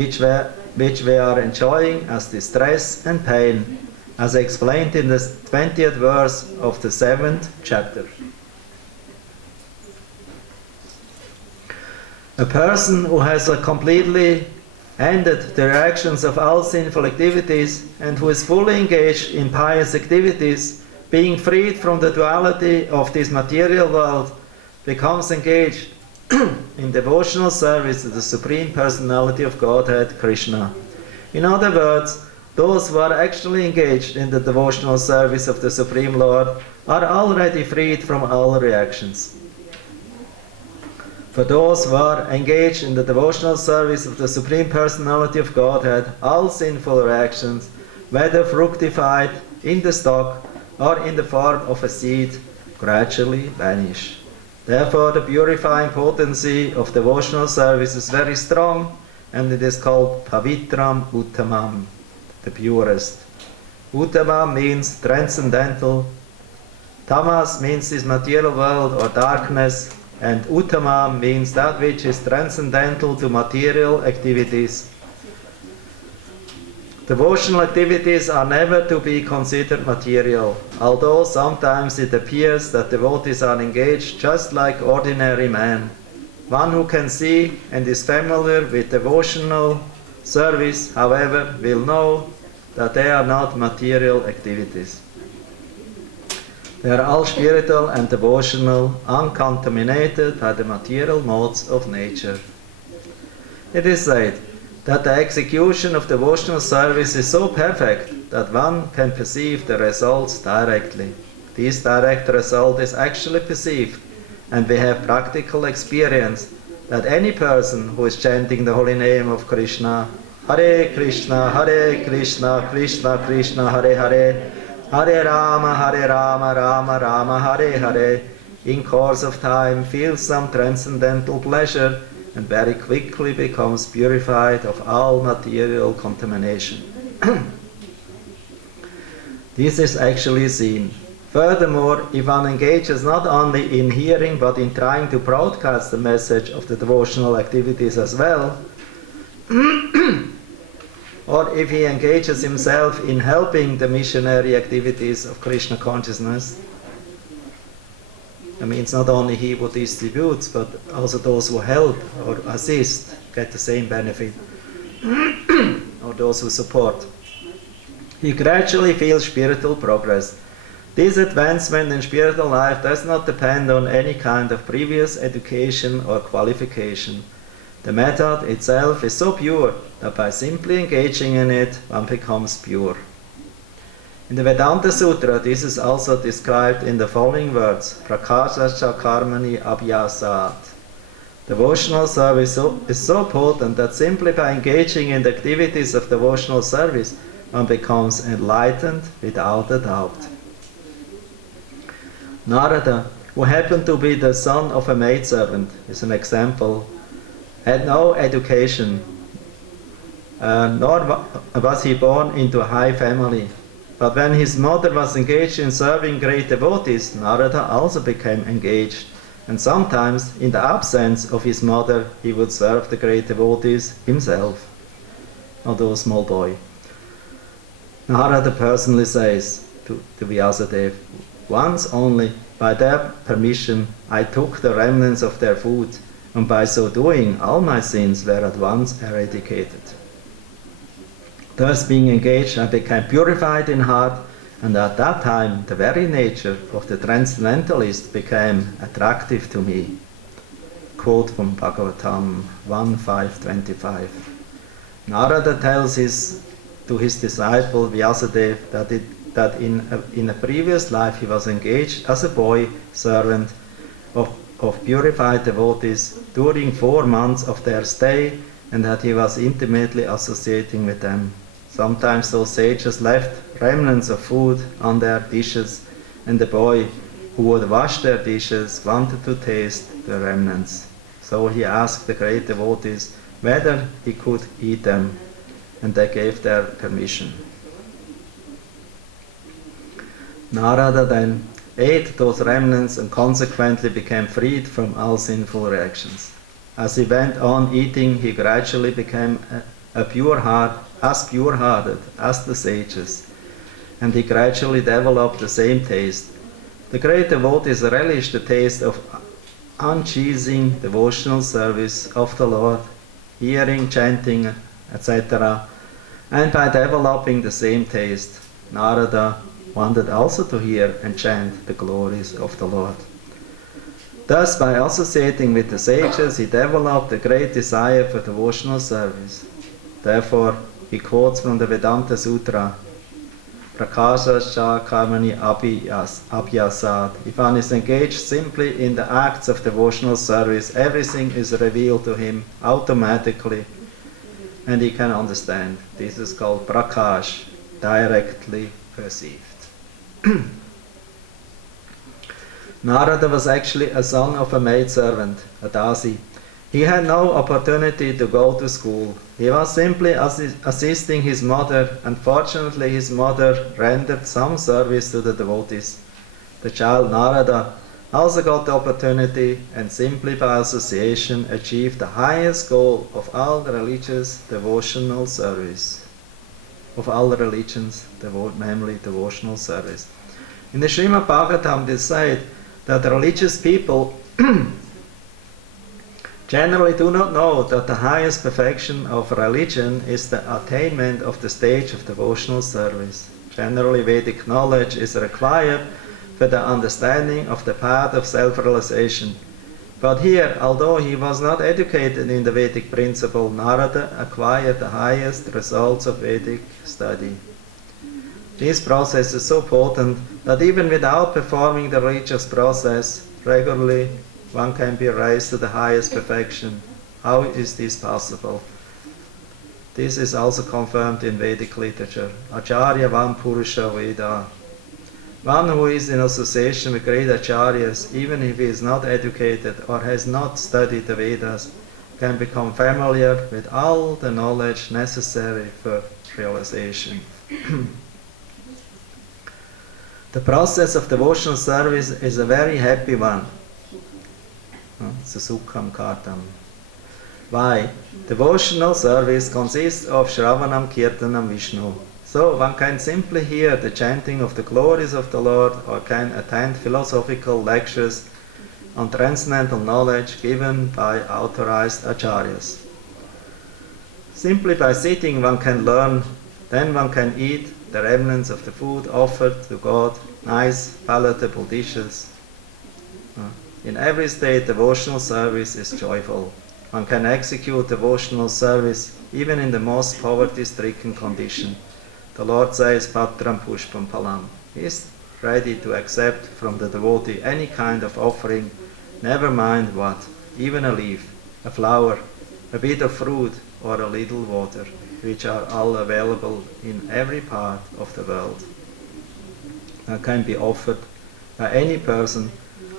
which we are enjoying as distress and pain, as explained in the 20th verse of the 7th chapter. A person who has completely ended the reactions of all sinful activities and who is fully engaged in pious activities, being freed from the duality of this material world, becomes engaged in devotional service to the Supreme Personality of Godhead, Krishna. In other words, those who are actually engaged in the devotional service of the Supreme Lord are already freed from all reactions. For those who are engaged in the devotional service of the Supreme Personality of Godhead, all sinful reactions, whether fructified in the stock or in the form of a seed, gradually vanish. Therefore, the purifying potency of devotional service is very strong, and it is called Pavitram Uttamam, the purest. Uttamam means transcendental. Tamas means this material world or darkness, and Uttamam means that which is transcendental to material activities. Devotional activities are never to be considered material, although sometimes it appears that devotees are engaged just like ordinary men. One who can see and is familiar with devotional service, however, will know that they are not material activities. They are all spiritual and devotional, uncontaminated by the material modes of nature. It is said that the execution of devotional service is so perfect that one can perceive the results directly. This direct result is actually perceived, and we have practical experience that any person who is chanting the holy name of Krishna, Hare Krishna, Krishna Krishna, Hare Hare, Hare Rama, Rama Rama, Hare Hare, in course of time feels some transcendental pleasure and very quickly becomes purified of all material contamination. This is actually seen. Furthermore, if one engages not only in hearing but in trying to broadcast the message of the devotional activities as well, or if he engages himself in helping the missionary activities of Krishna consciousness, I mean, it's not only he who distributes, but also those who help or assist get the same benefit, or those who support. He gradually feels spiritual progress. This advancement in spiritual life does not depend on any kind of previous education or qualification. The method itself is so pure that by simply engaging in it, one becomes pure. In the Vedanta Sutra, this is also described in the following words: Prakashascha karmani abhyasat. Devotional service is so potent that simply by engaging in the activities of devotional service, one becomes enlightened without a doubt. Narada, who happened to be the son of a maidservant, is an example, had no education, nor was he born into a high family. But when his mother was engaged in serving great devotees, Narada also became engaged, and sometimes, in the absence of his mother, he would serve the great devotees himself, although a small boy. Narada personally says to Vyasadeva, "Once only, by their permission, I took the remnants of their food, and by so doing, all my sins were at once eradicated. Thus, being engaged, I became purified in heart, and at that time, the very nature of the transcendentalist became attractive to me." Quote from Bhagavatam 1.5.25. Narada tells to his disciple Vyasadeva that in a previous life he was engaged as a boy servant of purified devotees during 4 months of their stay, and that he was intimately associating with them. Sometimes those sages left remnants of food on their dishes, and the boy who would wash their dishes wanted to taste the remnants. So he asked the great devotees whether he could eat them, and they gave their permission. Narada then ate those remnants and consequently became freed from all sinful reactions. As he went on eating, he gradually became as pure-hearted as the sages, and he gradually developed the same taste. The great devotees relish the taste of unceasing devotional service of the Lord, hearing, chanting, etc. And by developing the same taste, Narada wanted also to hear and chant the glories of the Lord. Thus, by associating with the sages, he developed a great desire for devotional service. Therefore, he quotes from the Vedanta Sutra, Prakashascha karmani abhyasat. If one is engaged simply in the acts of devotional service, everything is revealed to him automatically, and he can understand. This is called prakash, directly perceived. Narada was actually a son of a maidservant, a dasi. He had no opportunity to go to school. He was simply assisting his mother, and fortunately his mother rendered some service to the devotees. The child Narada also got the opportunity, and simply by association achieved the highest goal of all religious devotional service. Of all religions, namely devotional service. In the Srimad Bhagavatam it is said that religious people generally do not know that the highest perfection of religion is the attainment of the stage of devotional service. Generally, Vedic knowledge is required for the understanding of the path of self-realization. But here, although he was not educated in the Vedic principle, Narada acquired the highest results of Vedic study. This process is so potent that even without performing the religious process regularly, one can be raised to the highest perfection. How is this possible? This is also confirmed in Vedic literature. Acharya Vam Purusha Veda. One who is in association with great acharyas, even if he is not educated or has not studied the Vedas, can become familiar with all the knowledge necessary for realization. The process of devotional service is a very happy one. It's a sukham kartam. Why? Devotional service consists of Shravanam Kirtanam Vishnu. So one can simply hear the chanting of the glories of the Lord, or can attend philosophical lectures on transcendental knowledge given by authorized acharyas. Simply by sitting one can learn, then one can eat the remnants of the food offered to God, nice, palatable dishes. In every state, devotional service is joyful. One can execute devotional service even in the most poverty-stricken condition. The Lord says, Patram Pushpam Palam. He is ready to accept from the devotee any kind of offering, never mind what, even a leaf, a flower, a bit of fruit, or a little water, which are all available in every part of the world. That can be offered by any person,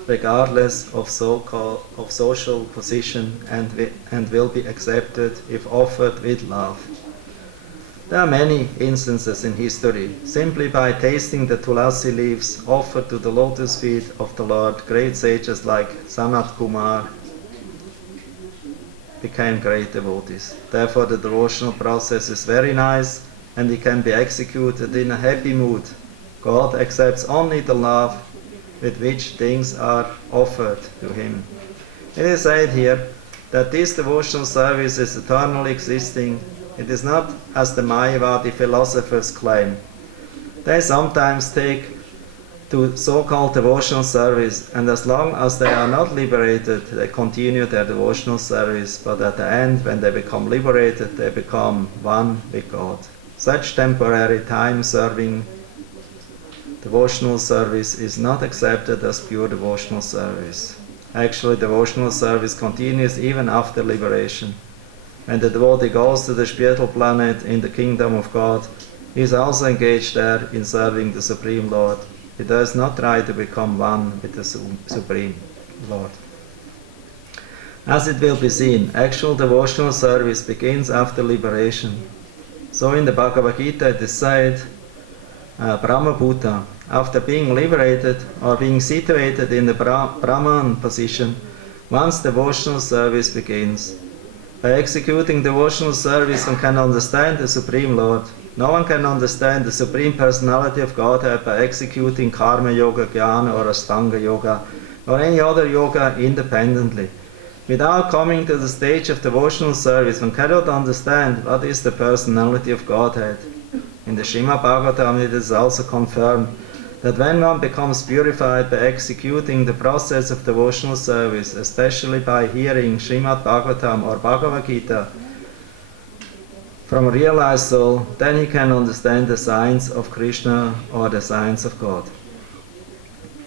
regardless of social position, and will be accepted if offered with love. There are many instances in history. Simply by tasting the tulasi leaves offered to the lotus feet of the Lord, great sages like Sanat Kumar became great devotees. Therefore the devotional process is very nice, and it can be executed in a happy mood. God accepts only the love with which things are offered to Him. It is said here that this devotional service is eternally existing. It is not as the Mayavadi philosophers claim. They sometimes take to so-called devotional service, and as long as they are not liberated, they continue their devotional service, but at the end, when they become liberated, they become one with God. Such temporary time-serving devotional service is not accepted as pure devotional service. Actually, devotional service continues even after liberation. When the devotee goes to the spiritual planet in the kingdom of God, he is also engaged there in serving the Supreme Lord. He does not try to become one with the Supreme Lord. As it will be seen, actual devotional service begins after liberation. So in the Bhagavad Gita it is said, Brahmabhuta, after being liberated or being situated in the Brahman position, one's devotional service begins. By executing devotional service, one can understand the Supreme Lord. No one can understand the Supreme Personality of Godhead by executing Karma Yoga, Jnana or Ashtanga Yoga or any other yoga independently. Without coming to the stage of devotional service, one cannot understand what is the Personality of Godhead. In the Srimad Bhagavatam it is also confirmed that when one becomes purified by executing the process of devotional service, especially by hearing Srimad Bhagavatam or Bhagavad Gita from a realized soul, then he can understand the signs of Krishna or the signs of God.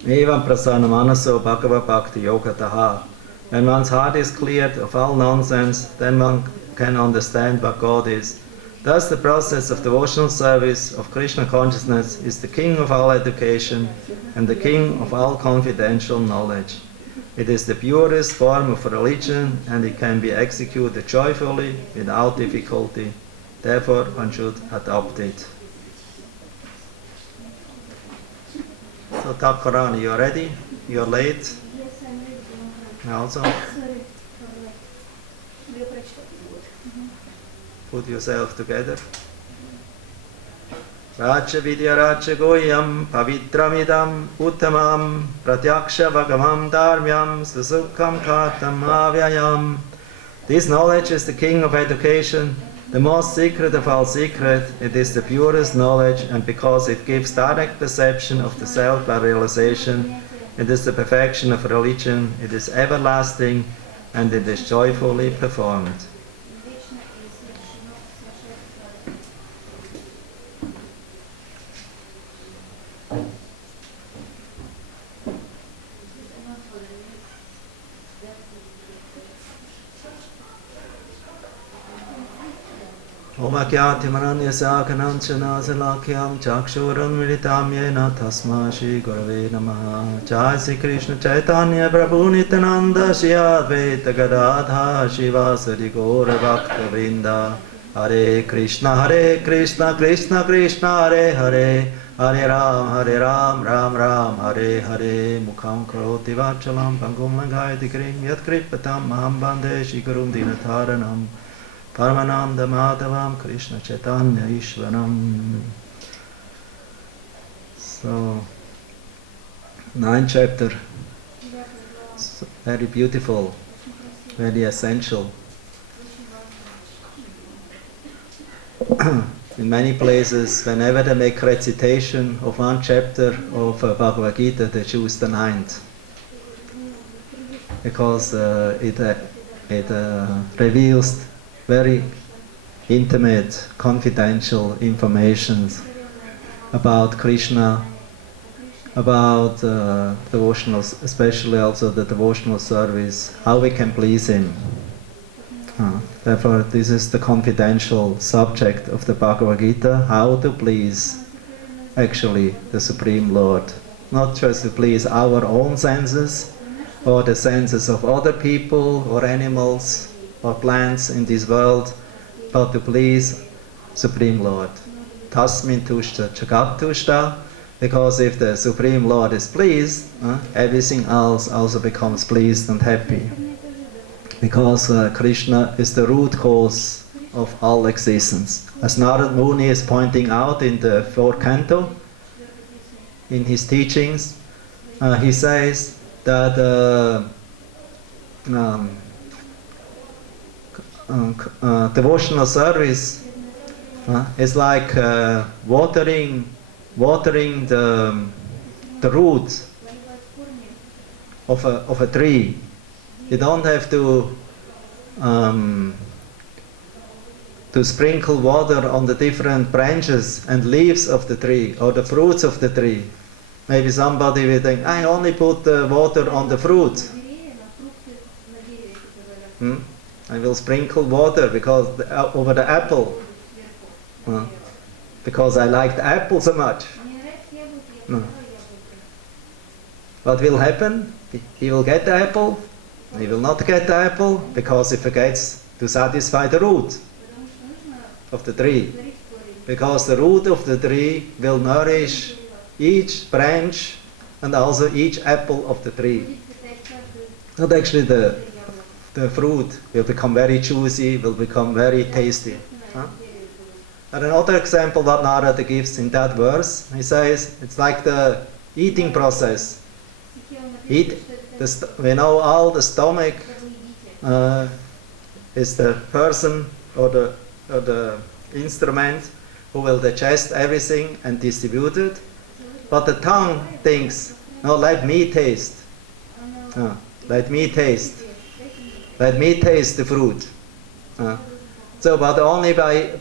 Evam prasanna manaso bhagavad bhakti yogataha. When one's heart is cleared of all nonsense, then one can understand what God is. Thus the process of devotional service of Krishna consciousness is the king of all education and the king of all confidential knowledge. It is the purest form of religion and it can be executed joyfully without difficulty. Therefore one should adopt it. So Thakurani, you are ready? You are late? Yes, I'm ready. Also, Sorry. put yourself together. Raja Vidya Raja Goyam Pavitramidam Uttamam Pratyaksha Bhagavam Dharmyam Susukham Katam Avyayam. This knowledge is the king of education, the most secret of all secret. It is the purest knowledge, and because it gives direct perception of the self by realization, it is the perfection of religion, it is everlasting, and it is joyfully performed. Om Akyatimaranya Sakananchana Salakyam Chakshuram Militam Yena Tasma Shri Gurave Namaha. Jai Sri Krishna Chaitanya Prabhu Nityananda Shri Advaita Gadadha Shivasari Gaura Bhakta Vrinda. Hare Krishna Krishna Krishna Hare Hare Hare Ram Ram Ram Hare Hare. Mukham Karoti Vachalam Pangum Langayati Krim Yat Kripatam Maham Bande Shri Gurum Dinataranam Paramananda Madhavam Krishna Chaitanya Ishvaram. So, 9th chapter, very beautiful, very essential. In many places, whenever they make recitation of one chapter of Bhagavad Gita, they choose the 9th, because it reveals very intimate, confidential information about Krishna, about devotional, especially also the devotional service, how we can please Him. Therefore, this is the confidential subject of the Bhagavad Gita, how to please actually the Supreme Lord. Not just to please our own senses, or the senses of other people, or animals, or plants in this world, but to please Supreme Lord. Tasmin tushta jagat tushta, because if the Supreme Lord is pleased, everything else also becomes pleased and happy. Because Krishna is the root cause of all existence. As Narad Muni is pointing out in the 4th canto, in his teachings, he says that devotional service is like watering the root of a tree. You don't have to sprinkle water on the different branches and leaves of the tree or the fruits of the tree. Maybe somebody will think, I only put the water on the fruit. I will sprinkle water because over the apple, because I like the apple so much. What will happen? He will get the apple. He will not get the apple because he forgets to satisfy the root of the tree. Because the root of the tree will nourish each branch and also each apple of the tree. Not actually the the fruit will become very juicy, will become very tasty. Huh? And another example what Narada gives in that verse, he says it's like the eating process. We know all the stomach is the person or the instrument who will digest everything and distribute it. But the tongue thinks, no, let me taste. Let me taste. Let me taste the fruit. So, but only by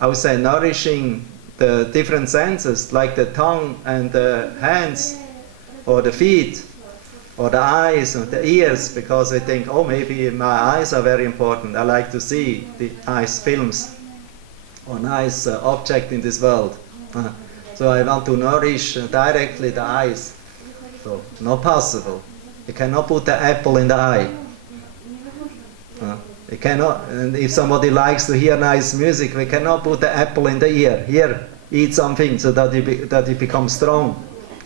I would say, nourishing the different senses, like the tongue and the hands, or the feet, or the eyes, or the ears, because I think, oh, maybe my eyes are very important. I like to see the nice films, or nice object in this world. So I want to nourish directly the eyes. So, not possible. You cannot put the apple in the eye. You cannot, and if somebody likes to hear nice music, we cannot put the apple in the ear. Here, eat something so that you become strong.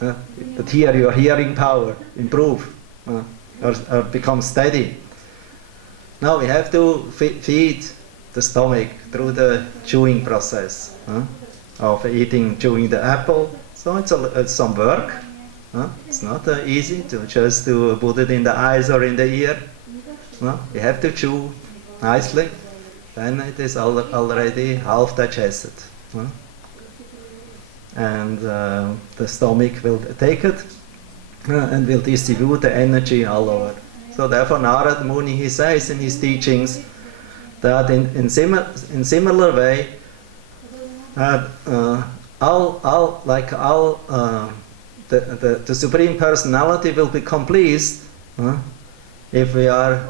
That here your hearing power improve or become steady. Now we have to feed the stomach through the chewing process of chewing the apple. So it's some work. It's not easy to just to put it in the eyes or in the ear. You have to chew nicely, then it is already half digested. And the stomach will take it and will distribute the energy all over. So therefore Narada Muni, he says in his teachings that in similar way the Supreme Personality will become pleased if we are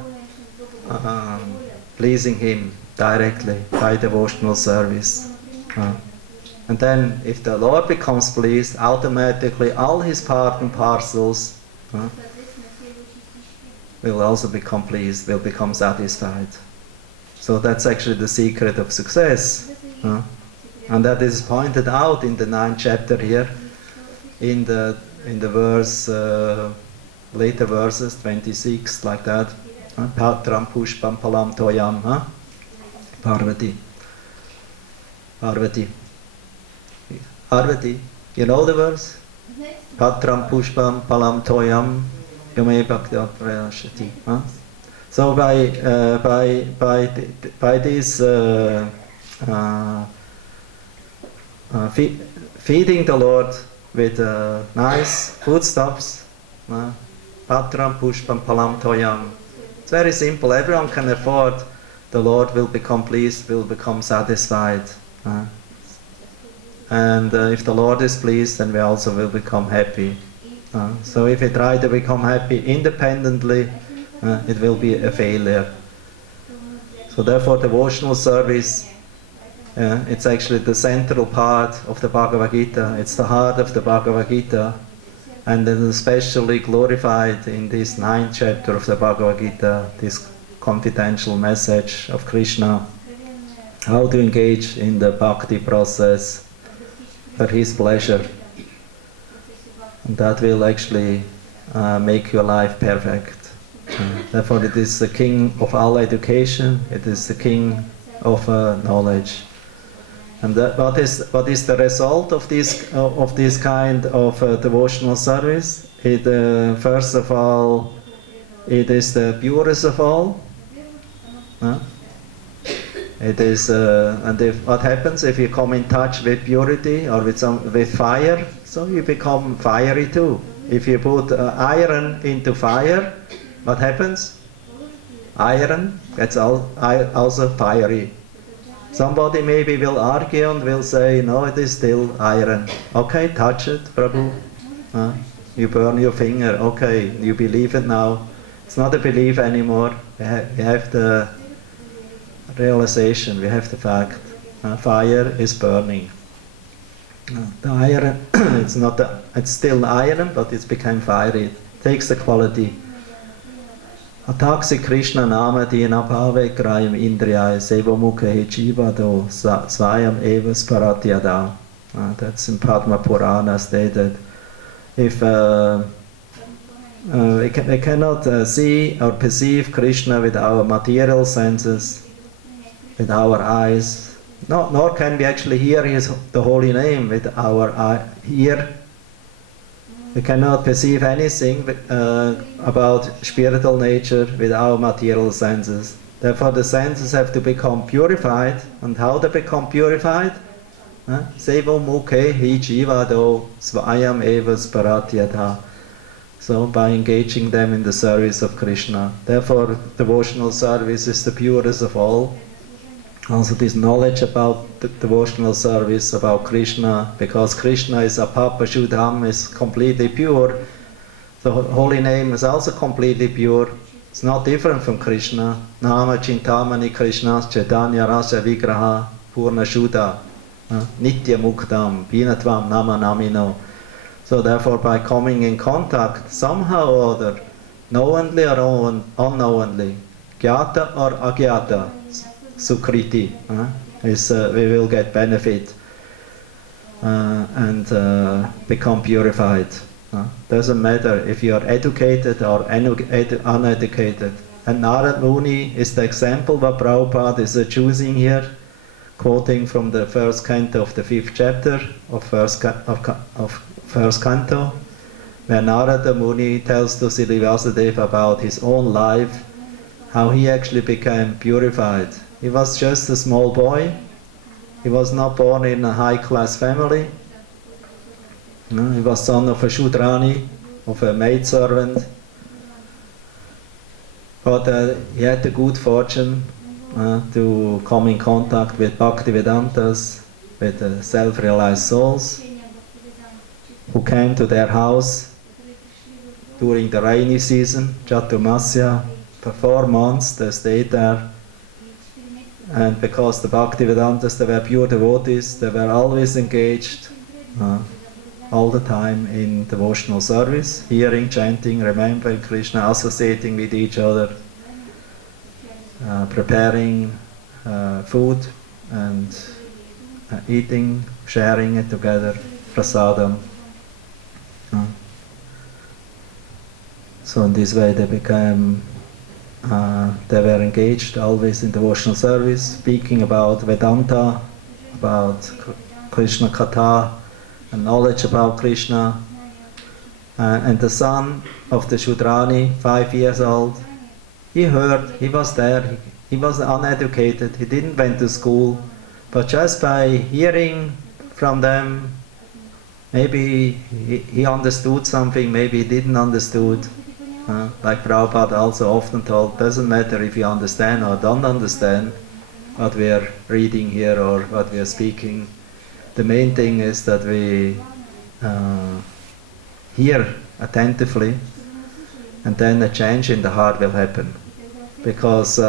pleasing Him directly by devotional service. And then if the Lord becomes pleased, automatically all His part and parcels will also become pleased, will become satisfied. So that's actually the secret of success. And that is pointed out in the 9th chapter here, in the verse, later verses, 26, like that. Patram pushpam palam toyam. Parvati. Parvati, you know the verse? Patram pushpam palam toyam yume bhakta prayashati. So by this feeding the Lord with nice foodstuffs, patram pushpam palam toyam. It's very simple. Everyone can afford. The Lord will become pleased, will become satisfied. And if the Lord is pleased, then we also will become happy. So if we try to become happy independently, it will be a failure. So therefore devotional service, it's actually the central part of the Bhagavad Gita. It's the heart of the Bhagavad Gita. And then especially glorified in this 9th chapter of the Bhagavad Gita, this confidential message of Krishna, how to engage in the bhakti process for His pleasure. And that will actually make your life perfect. Therefore it is the king of all education, it is the king of knowledge. And what is the result of this kind of devotional service? First of all, it is the purest of all. It is, and what happens if you come in touch with purity or with fire? So you become fiery too. If you put iron into fire, what happens? Iron gets also fiery. Somebody maybe will argue and will say, no, it is still iron. Okay, touch it, Prabhu. You burn your finger. Okay, you believe it now. It's not a belief anymore. We have the realization, we have the fact. Fire is burning. The iron, it's still iron, but it's become fiery. It takes the quality. Ataksi Krishna nama dina bhave grayam indriyaya sevamukhe jivado svayam eva sparatyada. That's in Padma Purana stated. If we cannot see or perceive Krishna with our material senses, with our eyes. Nor can we actually hear the holy name with our ear. We cannot perceive anything about spiritual nature with our material senses. Therefore the senses have to become purified. And how they become purified? Sevo mukhe hi jivado svayam eva sparatyatha. So by engaging them in the service of Krishna. Therefore devotional service is the purest of all. Also this knowledge about the devotional service, about Krishna, because Krishna is apapashuddham, is completely pure. The holy name is also completely pure. It's not different from Krishna. Nama chintamani Krishnas chaitanya rasa vigraha purna shuddha nitya muktam pinatvam nama namino. So therefore by coming in contact somehow or other, knowingly or unknowingly, gyata or agyata, sukriti, we will get benefit and become purified. Doesn't matter if you are educated or uneducated. And Narad Muni is the example what Prabhupada is choosing here, quoting from the first canto of the 5th chapter of first canto, where Narada Muni tells to Sri Vasudeva about his own life, how he actually became purified. He was just a small boy. He was not born in a high-class family. No, he was son of a Shudrani, of a maidservant. But he had the good fortune to come in contact with Bhaktivedantas, with self-realized souls, who came to their house during the rainy season, Chaturmasya. For 4 months they stayed there. And because the Bhaktivedantas, they were pure devotees, they were always engaged all the time in devotional service, hearing, chanting, remembering Krishna, associating with each other, preparing food and eating, sharing it together, prasadam. So in this way they became they were engaged always in devotional service, speaking about Vedanta, about Krishna Katha, and knowledge about Krishna. And the son of the Shudrani, 5 years old, he heard, he was there, he was uneducated, he didn't went to school, but just by hearing from them, maybe he understood something, maybe he didn't understood. Like Prabhupada also often told, doesn't matter if you understand or don't understand what we are reading here or what we are speaking. The main thing is that we hear attentively, and then a change in the heart will happen. Because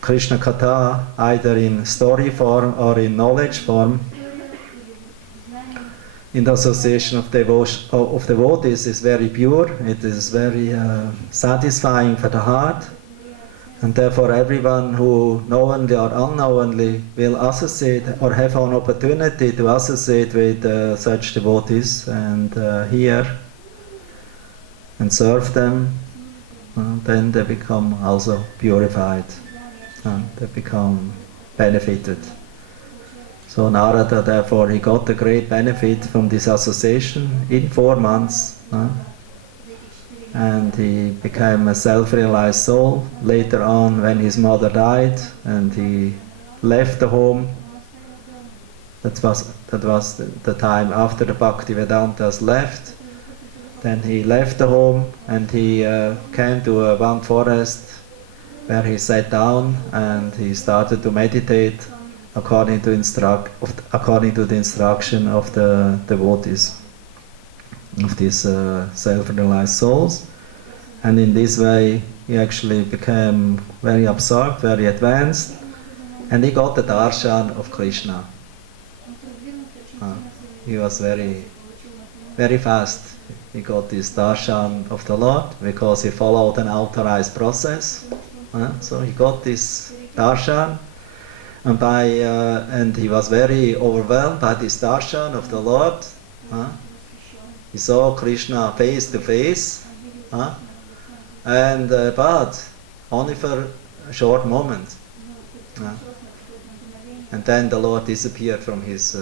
Krishna Katha, either in story form or in knowledge form, in the association of devotees is very pure, it is very satisfying for the heart, and therefore everyone who knowingly or unknowingly will associate or have an opportunity to associate with such devotees and hear and serve them, then they become also purified, they become benefited. So Narada, therefore, he got a great benefit from this association in 4 months. And he became a self-realized soul. Later on, when his mother died and he left the home, that was the time after the Bhaktivedantas left. Then he left the home and he came to one forest where he sat down and he started to meditate according to the instruction of the devotees, of these self-realized souls. And in this way he actually became very absorbed, very advanced, and he got the darshan of Krishna. He was very, very fast. He got this darshan of the Lord because he followed an authorized process. So he got this darshan. And he was very overwhelmed by this darshan of the Lord. He saw Krishna face to face, And but only for a short moment. And then the Lord disappeared from his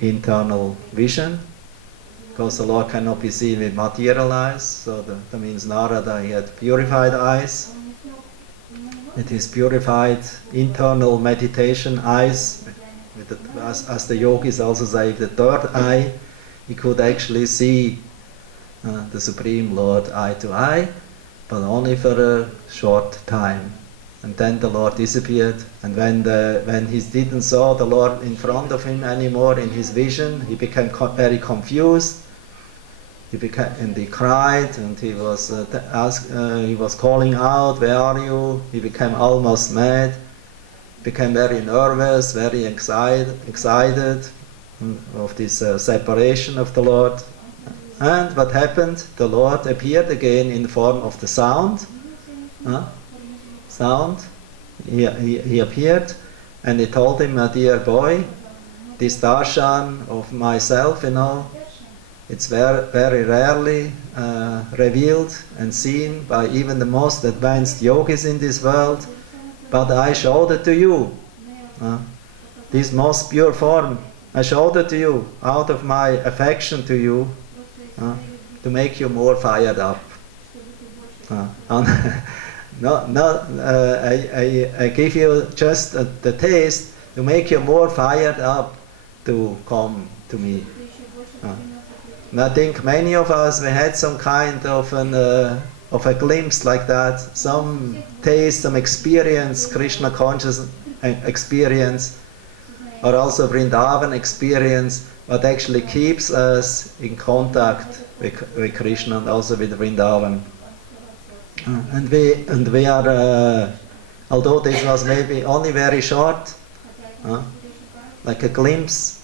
internal vision, because the Lord cannot be seen with material eyes. So that means Narada, he had purified eyes. It is purified internal meditation eyes. With the, as the yogis also say, the third eye, he could actually see the Supreme Lord eye to eye, but only for a short time. And then the Lord disappeared. And when he didn't saw the Lord in front of him anymore in his vision, he became very confused. And he cried, and he was calling out, "Where are you?" He became almost mad, became very nervous, very excited of this separation of the Lord. And what happened? The Lord appeared again in the form of the sound. Sound. He appeared, and he told him, "My dear boy, this darshan of myself, it's very rarely revealed and seen by even the most advanced yogis in this world, but I showed it to you. This most pure form, I showed it to you out of my affection to you, to make you more fired up." I give you just the taste to make you more fired up to come to me. And I think many of us, we had some kind of a glimpse like that, some taste, some experience, Krishna conscious experience, or also Vrindavan experience, what actually keeps us in contact with Krishna and also with Vrindavan. And we are, although this was maybe only very short, like a glimpse,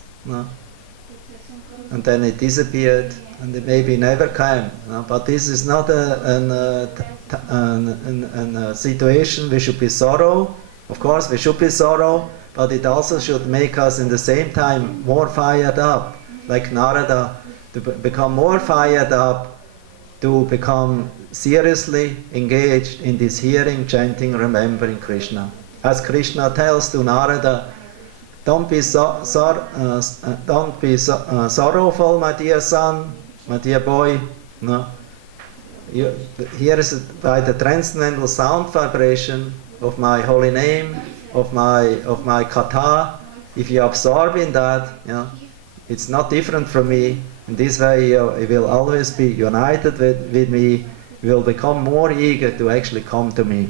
and then it disappeared, and it maybe never came. But this is not a situation we should be sorrow. Of course, we should be sorrow, but it also should make us in the same time more fired up, like Narada, to become more fired up, to become seriously engaged in this hearing, chanting, remembering Krishna. As Krishna tells to Narada, don't be sorrowful, my dear son, my dear boy. No. Here is by the transcendental sound vibration of my holy name, of my kata. If you absorb in that, it's not different from me. In this way, you will always be united with me. You will become more eager to actually come to me.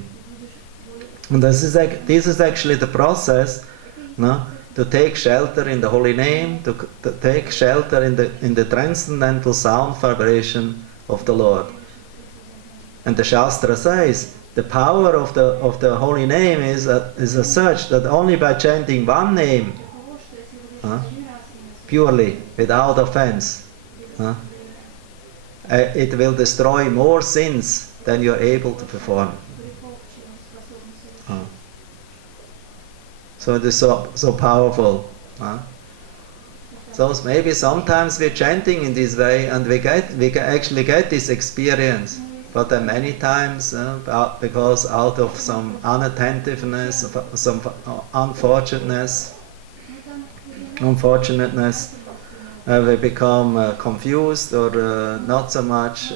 And this is actually the process, to take shelter in the holy name, to take shelter in the transcendental sound vibration of the Lord. And the Shastra says the power of the holy name is as such that only by chanting one name, purely, without offense, it will destroy more sins than you are able to perform. So it is so powerful. So maybe sometimes we're chanting in this way and we actually get this experience, but then many times because out of some unattentiveness, some unfortunateness, we become confused or not so much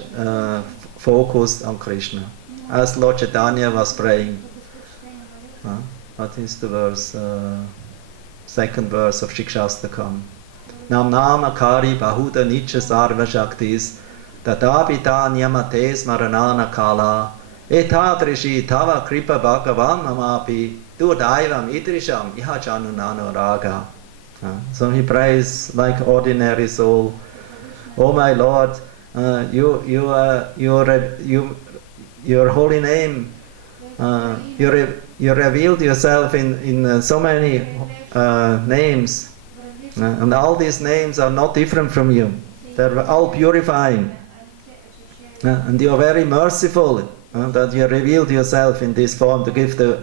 focused on Krishna. As Lord Chaitanya was praying. What is the verse? Second verse of ISKCON. Nam namakari bahuda nicha sarva shaktis tatapita nyamate smaranana kala etadrishi tava kripa bhagavan mamapi tu daivam idrisham ihachanunano raga. So he prays like ordinary soul. Oh my Lord, your holy name, you revealed yourself in so many names, and all these names are not different from you. They're all purifying, and you are very merciful that you revealed yourself in this form to give the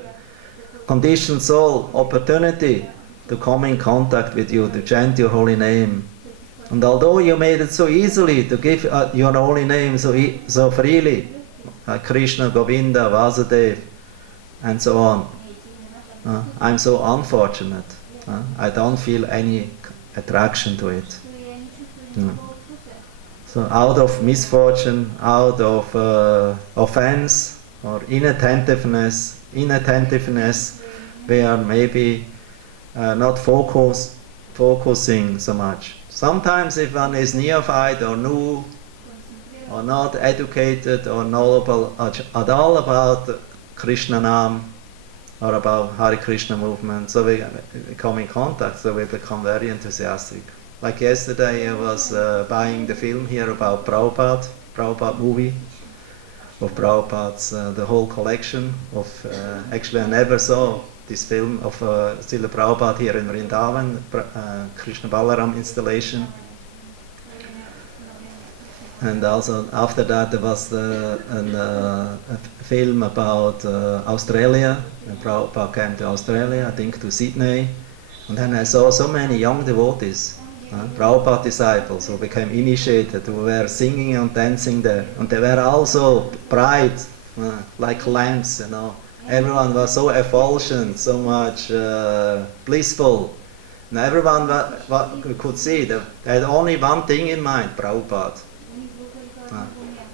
conditioned soul opportunity to come in contact with you, to chant your holy name. And although you made it so easily to give your holy name so freely, Krishna, Govinda, Vasudeva, and so on, I'm so unfortunate. I don't feel any attraction to it. So out of misfortune, out of offense or inattentiveness, we are maybe not focusing so much. Sometimes if one is neophyte or new or not educated or knowledgeable at all about Krishna Nam or about Hare Krishna movement, so we come in contact, so we become very enthusiastic. Like yesterday I was buying the film here about Prabhupada movie, of Prabhupada's, the whole collection of, actually I never saw this film of Srila Prabhupada here in Vrindavan, Krishna Balaram installation. And also after that there was a film about Australia, and Prabhupada came to Australia, I think to Sydney, and then I saw so many young devotees, Prabhupada disciples who became initiated, who were singing and dancing there, and they were also bright, like lamps, you know. Everyone was so effulgent, so much blissful. And everyone could see that they had only one thing in mind, Prabhupada.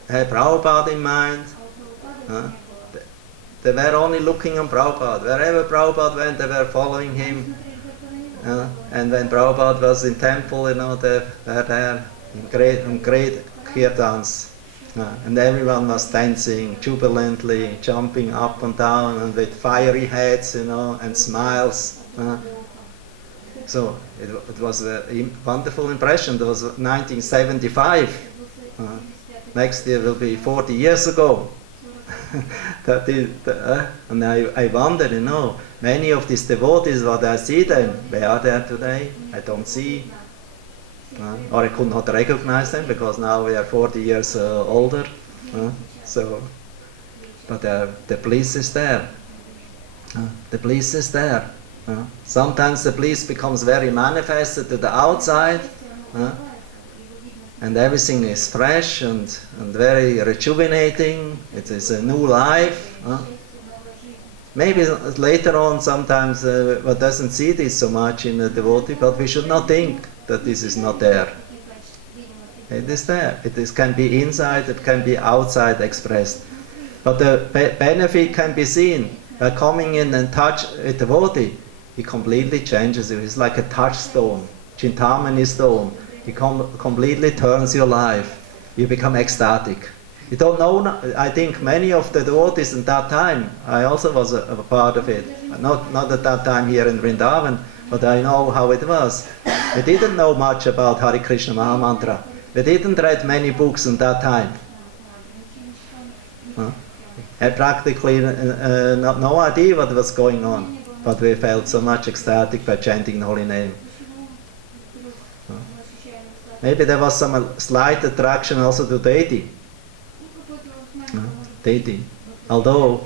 They had Prabhupada in mind. They were only looking on Prabhupada. Wherever Prabhupada went, they were following him. And when Prabhupada was in temple, you know, they were there in great kirtans. And everyone was dancing jubilantly, jumping up and down, and with fiery heads, you know, and smiles. So it was a wonderful impression. It was 1975. Next year will be 40 years ago. And I wonder, you know, many of these devotees, what I see them, they are there today. I don't see. Or I could not recognize them because now we are 40 years older. So, but the bliss is there. The bliss is there. Sometimes the bliss becomes very manifested to the outside, and everything is fresh and very rejuvenating. It is a new life. Maybe later on, sometimes one doesn't see this so much in a devotee, but we should not think that this is not there. It is there. Can be inside, it can be outside expressed. But the benefit can be seen by coming in and touch a devotee. He completely changes you. It's like a touchstone, Chintamani stone. He completely turns your life. You become ecstatic. You don't know. I think many of the devotees in that time, I also was a part of it. Not at that time here in Vrindavan, but I know how it was. We didn't know much about Hare Krishna Mahamantra. We didn't read many books in that time. Had practically no idea what was going on, but we felt so much ecstatic by chanting the holy name. Maybe there was some slight attraction also to deity. Deity. Although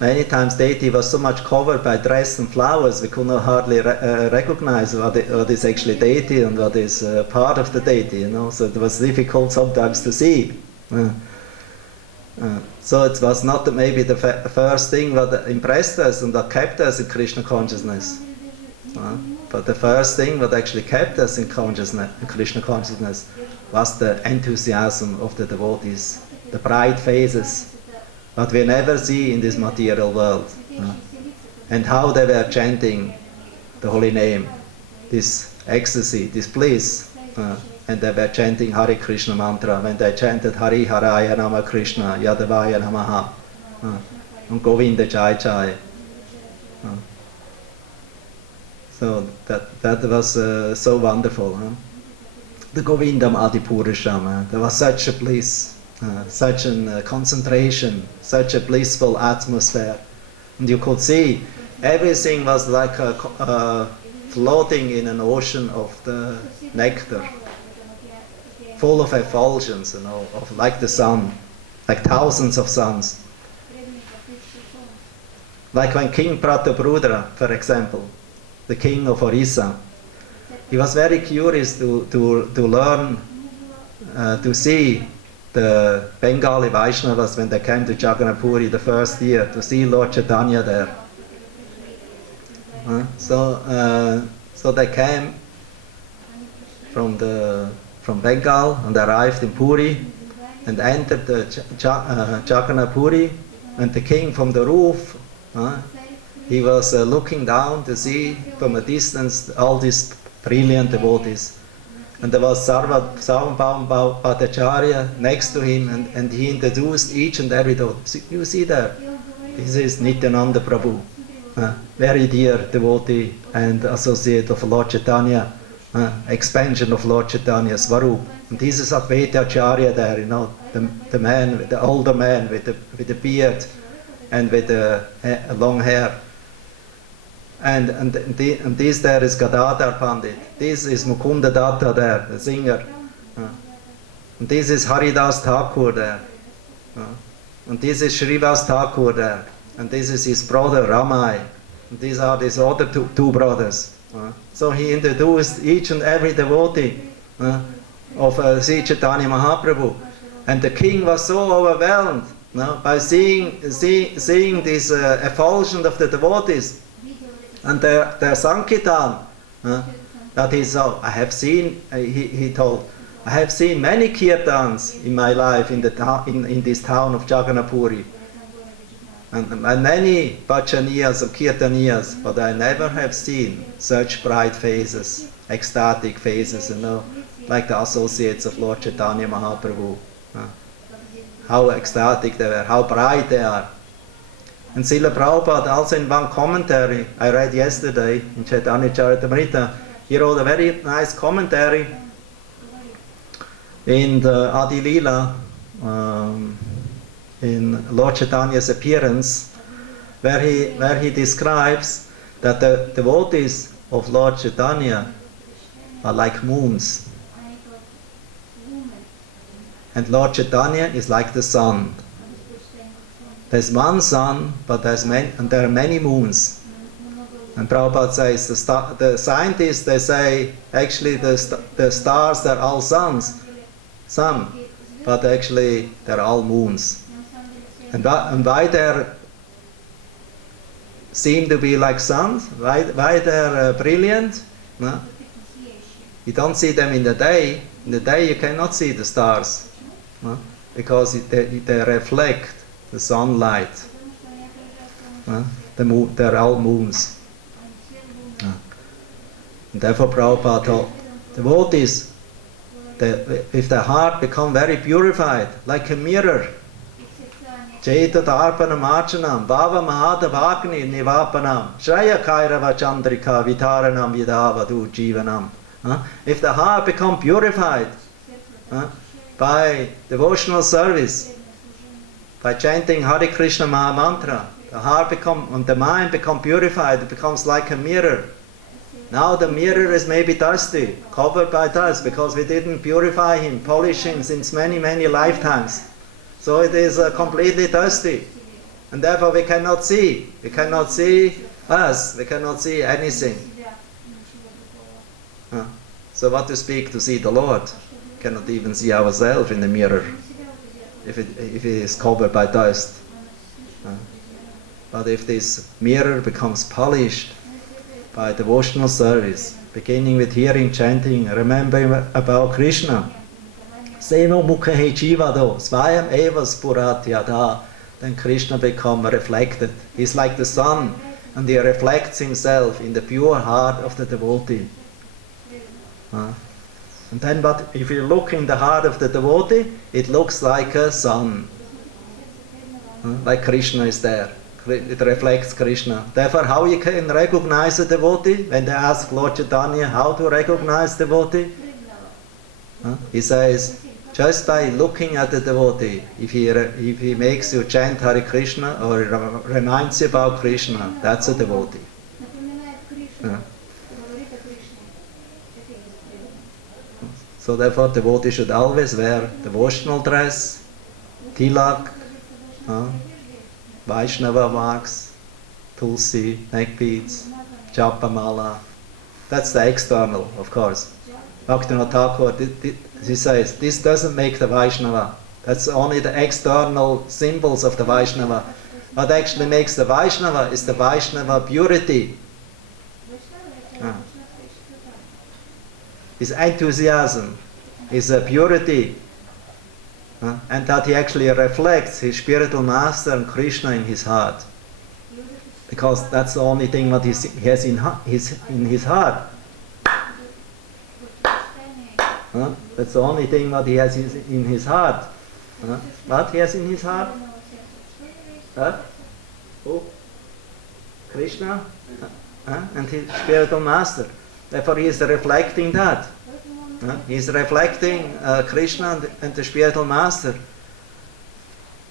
many times deity was so much covered by dress and flowers, we could not hardly recognize what is actually deity and what is part of the deity, you know. So it was difficult sometimes to see. So it was not maybe the first thing that impressed us and that kept us in Krishna consciousness. But the first thing that actually kept us in Krishna consciousness was the enthusiasm of the devotees, the bright faces that we never see in this material world, and how they were chanting the holy name, this ecstasy, this bliss, and they were chanting Hare Krishna mantra. When they chanted Hari Haraya Nama Krishna, Yadavaya Namaha, and Govinda Jai Jai. So that was so wonderful. The Govindam Adipurisham, there was such a bliss, such a concentration, such a blissful atmosphere. And you could see everything was like floating in an ocean of the nectar, full of effulgence, you know, of like the sun, like thousands of suns. Like when King Prataparudra, for example, the king of Orissa, he was very curious to learn, to see the Bengali Vaishnavas when they came to Jagannath-puri the first year, to see Lord Chaitanya there. So they came from Bengal and arrived in Puri and entered the Jagannath-puri, and the king from the roof, he was looking down to see from a distance all these brilliant devotees. And there was Sarvabhauma Bhattacharya next to him, and he introduced each and every devotee. You see there, this is Nityananda Prabhu, very dear devotee and associate of Lord Chaitanya, expansion of Lord Chaitanya's Svarup. And this is Advaita Acharya there, the man, the older man with the beard and with the long hair. And this there is Gadadhar Pandit. This is Mukunda Datta there, the singer. And this is Haridas Thakur there. And this is Srivas Thakur there. And this is his brother Ramai. And these are his other two brothers. So he introduced each and every devotee of Sri Chaitanya Mahaprabhu. And the king was so overwhelmed by seeing this effulgence of the devotees and their Sankirtan, that he saw. I have seen, he told, I have seen many kirtans in my life in this town of Jagannath-puri, and many bhajaniyas and kirtaniyas, but I never have seen such bright faces, ecstatic faces, like the associates of Lord Chaitanya Mahaprabhu. How ecstatic they were, how bright they are. And Srila Prabhupada, also in one commentary I read yesterday in Chaitanya Charitamrita, he wrote a very nice commentary in the Adi Lila, in Lord Chaitanya's appearance, where he describes that the devotees of Lord Chaitanya are like moons, and Lord Chaitanya is like the sun. There's one sun, but there are many moons. And Prabhupada says the scientists, they say actually the stars, they're all sun, but actually they're all moons. And why they seem to be like suns? Why they're brilliant? No? You don't see them in the day. In the day you cannot see the stars, no? Because they reflect the sunlight. They're all moons. And therefore Prabhupada told devotees, if their heart become very purified, like a mirror, Chaita Tarpanam Archanam, Bhava Mahadavagni Nivapanam, Shraya Kairava Chandrika Vitaranam Yadavadu Jivanam. If the heart become purified by devotional service, by chanting Hare Krishna Maha Mantra, the heart and the mind become purified. It becomes like a mirror. Now the mirror is maybe dusty, covered by dust, because we didn't purify him, polish him since many, many lifetimes. So it is completely dusty. And therefore we cannot see. We cannot see us. We cannot see anything. So what to speak to see the Lord? We cannot even see ourselves in the mirror if it is covered by dust. But if this mirror becomes polished by devotional service, beginning with hearing, chanting, remembering about Krishna, Seno Mukhe Jivado, Svayam Eva Spurat Yada, then Krishna becomes reflected. He's like the sun, and he reflects himself in the pure heart of the devotee. And then if you look in the heart of the devotee, it looks like a sun. Like Krishna is there. It reflects Krishna. Therefore, how you can recognize a devotee? When they ask Lord Chaitanya how to recognize devotee, he says, just by looking at the devotee, if he makes you chant Hare Krishna or reminds you about Krishna, that's a devotee. So therefore, devotee should always wear devotional dress, tilak, Vaishnava marks, tulsi, neck beads, japamala, That's the external, of course. Bhaktivinoda Thakur, he says, this doesn't make the Vaishnava. That's only the external symbols of the Vaishnava. What actually makes the Vaishnava is the Vaishnava purity. His enthusiasm, his purity. And that he actually reflects his spiritual master and Krishna in his heart. Because that's the only thing what he has in his heart. That's the only thing what he has in his heart. What he has in his heart? Oh, Krishna and his spiritual master. Therefore he is reflecting that. He is reflecting Krishna and the spiritual master.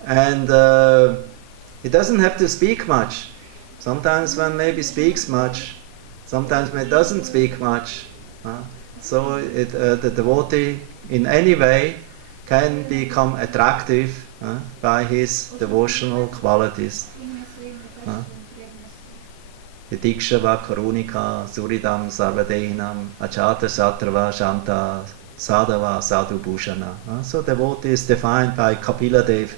And he doesn't have to speak much. Sometimes one maybe speaks much, sometimes one doesn't speak much. So the devotee in any way can become attractive by his devotional qualities. Diksha karunika suridam sarvadehinam achata satrava shanta sadhava sadhu bhushana. So devotee is defined by Kapila Dev.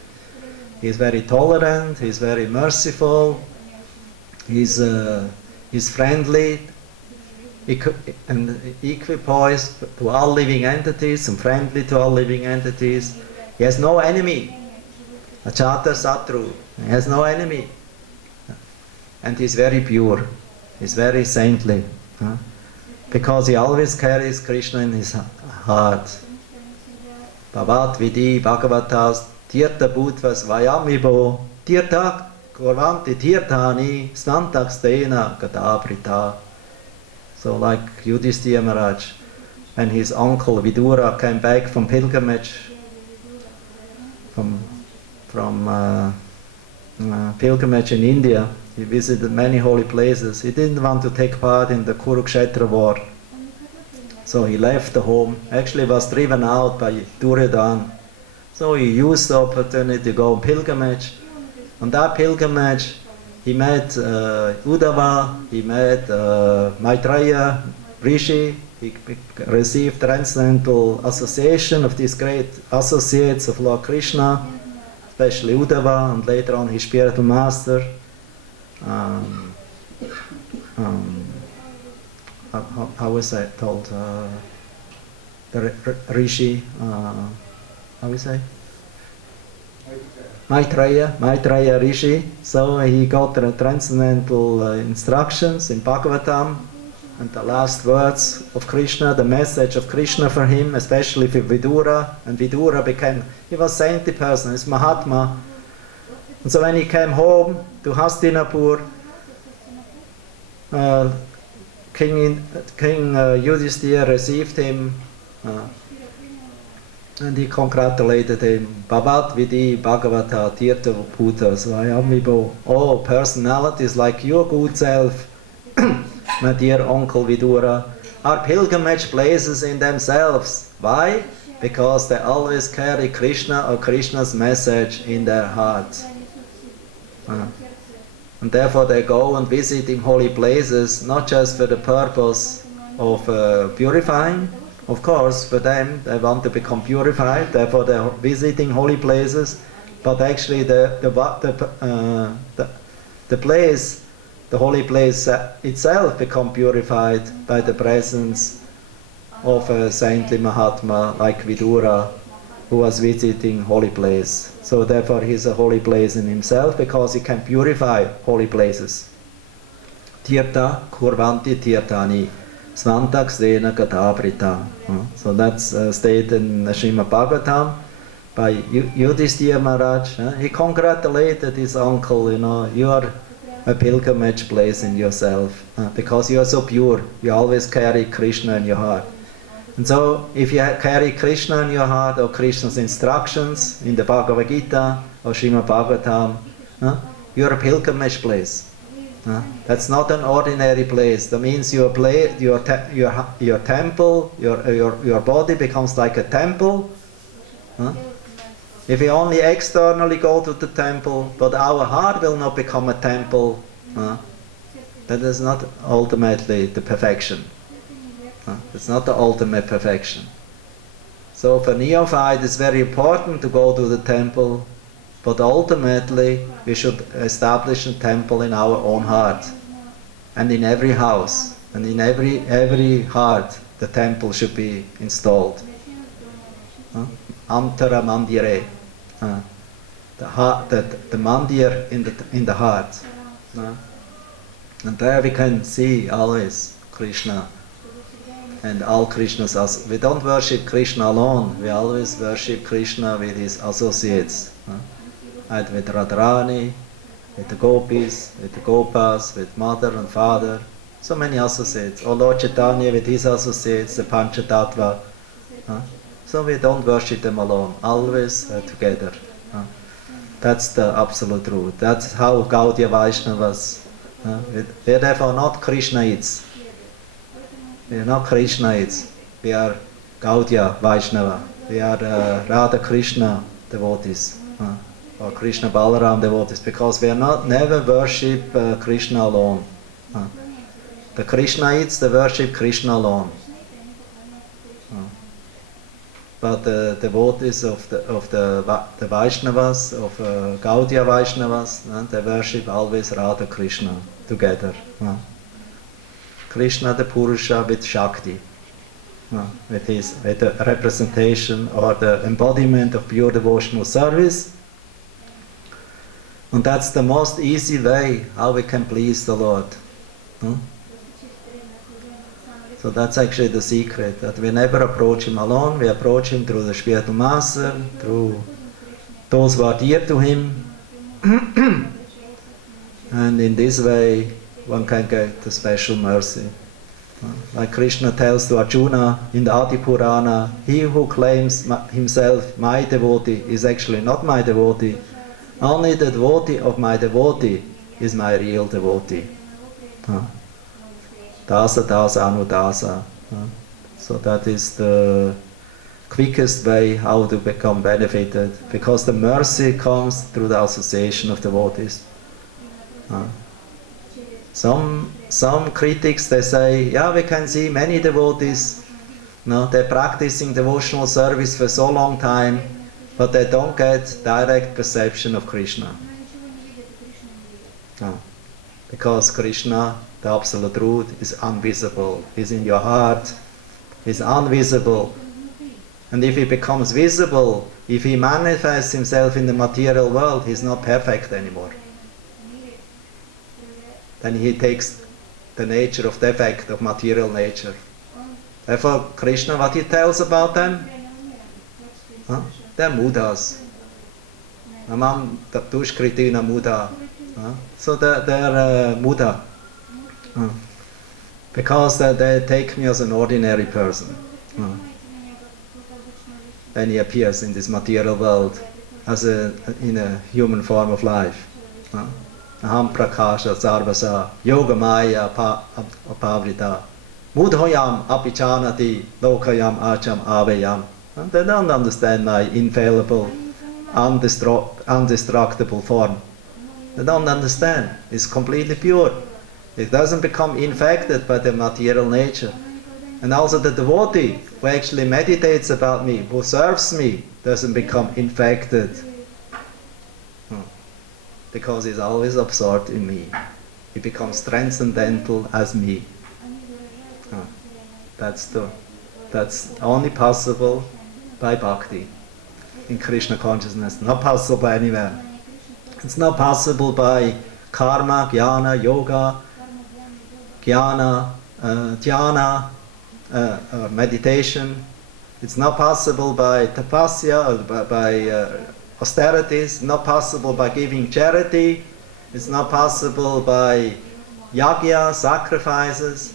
He is very tolerant, he is very merciful, he is friendly and equipoised to all living entities and friendly to all living entities. He has no enemy. Achata satru. He has no enemy. And he's very pure. He's very saintly. Because he always carries Krishna in his heart. Bhavat vidi bhagavatas tirtha bhutvas vayamibo tirtha korvanti tirthani snantakstena gataprita. So like Yudhishthira Maharaj, when his uncle Vidura came back from pilgrimage, from pilgrimage in India, he visited many holy places. He didn't want to take part in the Kurukshetra war. So he left the home, actually was driven out by Duryodhana. So he used the opportunity to go on pilgrimage. On that pilgrimage, he met Uddhava, he met Maitreya Rishi, he received transcendental association of these great associates of Lord Krishna, especially Uddhava, and later on his spiritual master. How was that told? The Rishi, how we say? Maitreya Rishi. So he got the transcendental instructions in Bhagavatam, and the last words of Krishna, the message of Krishna for him, especially for Vidura. And Vidura he was a saintly person, he's Mahatma. And so when he came home to Hastinapur, King Yudhishthira received him and he congratulated him. Bhavat vidi bhagavata tirtha bhuta svayamibo. Oh, personalities like your good self, my dear uncle Vidura, are pilgrimage places in themselves. Why? Because they always carry Krishna or Krishna's message in their hearts. And therefore they go and visit in holy places, not just for the purpose of purifying. Of course, for them, they want to become purified, therefore they're visiting holy places. But actually the place, the holy place itself become purified by the presence of a saintly Mahatma like Vidura, who was visiting holy place. So therefore he's a holy place in himself, because he can purify holy places. Tirtha kurvanti tirthani svantaksena kataprita. So that's stated in the Srimad Bhagavatam by Yudhishthira Maharaj. He congratulated his uncle, you are a pilgrimage place in yourself, because you are so pure, you always carry Krishna in your heart. And so, if you carry Krishna in your heart, or Krishna's instructions in the Bhagavad Gita or Srimad Bhagavatam, you're a pilgrimage place. That's not an ordinary place. That means your temple, your body becomes like a temple. If we only externally go to the temple, but our heart will not become a temple, that is not ultimately the perfection. It's not the ultimate perfection. So for neophyte, it's very important to go to the temple, but ultimately we should establish a temple in our own heart, and in every house, and in every heart, the temple should be installed. Antara mandire, the mandir in the heart, and there we can see always Krishna and all Krishna's. We don't worship Krishna alone. We always worship Krishna with his associates, and with Radharani, with the gopis, with the gopas, with mother and father. So many associates. Or Lord Chaitanya with his associates, the Panchatattva. So we don't worship them alone. Always together. That's the absolute truth. That's how Gaudiya Vaishnavas. We are therefore not Krishnaites. We are not Krishnaites. We are Gaudiya Vaishnava. We are Radha Krishna devotees. Or Krishna Balaram devotees. Because we are never worship Krishna alone. The Krishnaites, they worship Krishna alone. But the devotees of the Vaishnavas, of Gaudiya Vaishnavas, they worship always Radha Krishna together. Krishna the Purusha with Shakti, with the representation or the embodiment of pure devotional service. And that's the most easy way how we can please the Lord. So that's actually the secret, that we never approach Him alone, we approach Him through the spiritual master, through those who are dear to Him. And in this way, one can get the special mercy. Like Krishna tells to Arjuna in the Adi Purana, he who claims himself my devotee is actually not my devotee. Only the devotee of my devotee is my real devotee. Dasa dasa anudasa. So that is the quickest way how to become benefited, because the mercy comes through the association of devotees. Some critics, they say, yeah, we can see many devotees, they're practicing devotional service for so long time, but they don't get direct perception of Krishna. Because Krishna, the absolute truth, is invisible, is in your heart, is invisible. And if He becomes visible, if He manifests Himself in the material world, He's not perfect anymore. Then He takes the nature of defect, of material nature. Therefore, Krishna, what He tells about them? They're mudas. Amam dushkritina muda. So they're muda. Because they take me as an ordinary person. When He appears in this material world as in a human form of life. Aham prakasha sarvasa yoga maya apavrita mudhoyam apichanati lokayam acham avayam. They don't understand my infallible, indestructible form. They don't understand. It's completely pure. It doesn't become infected by the material nature. And also the devotee who actually meditates about me, who serves me, doesn't become infected. Because he's always absorbed in me. He becomes transcendental as me. That's only possible by bhakti, in Krishna consciousness. Not possible anywhere. It's not possible by karma, jnana, yoga, jnana, dhyana, meditation. It's not possible by tapasya, or by austerities. Not possible by giving charity. It's not possible by yajna, sacrifices.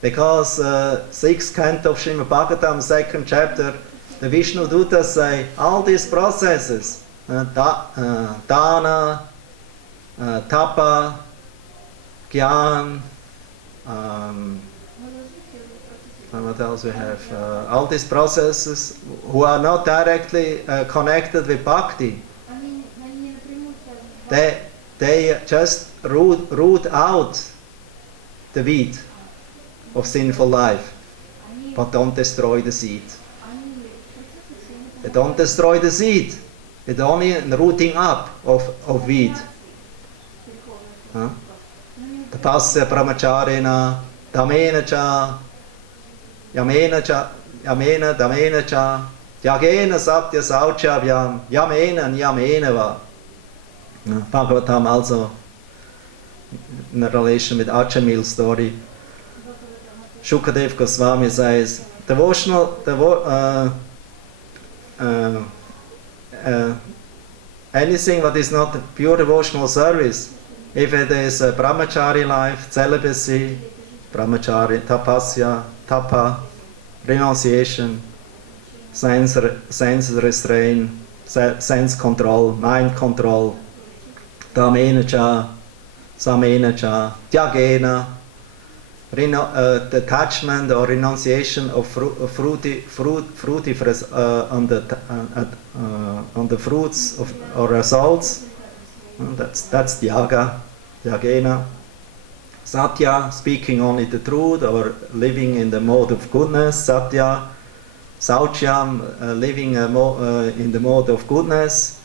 Because 6th canto of Srimad Bhagavatam, 2nd chapter, the Vishnu Dutas say all these processes, dana, tapa, gyan, what else we have? All these processes who are not directly connected with bhakti, they just root out the weed. of sinful life, but don't destroy the seed. Don't destroy the seed. It's only a rooting up of weed. Tapasya brahmacharina, dhamena cha, yamena cha, yamena dhamena cha, yagena satya sauchabhyam, yamena nyamena va. Bhagavatam also, in relation with Achamil's story, Shukadev Goswami says, anything that is not pure devotional service, if it is a brahmachari life, celibacy, brahmachari, tapasya, tapa, renunciation, sense restraint, sense control, mind control, dhamena cha, samena cha, tyagena, detachment or renunciation of fruity on the fruits or results. That's tyagena. Satya, speaking only the truth or living in the mode of goodness. Satya. Sauchyam, living in the mode of goodness